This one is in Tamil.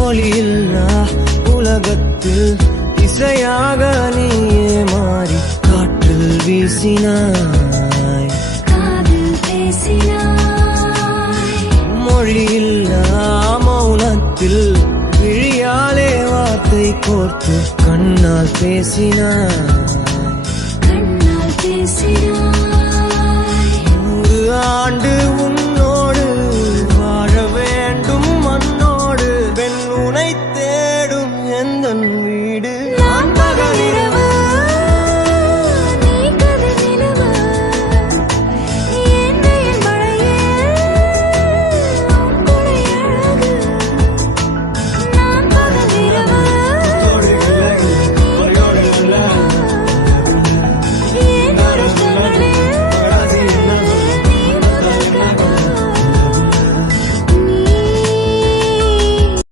ஒளியில்லா உலகத்தில் இசையாக நீயே மாறி காற்றில் வீசினாய், காதில் பேசினாய். மொழியில்லா மௌனத்தில் விழியாலே வார்த்தை கோர்த்து கண்ணால் பேசினாய், கண்ணால் பேசினாய். 100 ஆண்டு உன்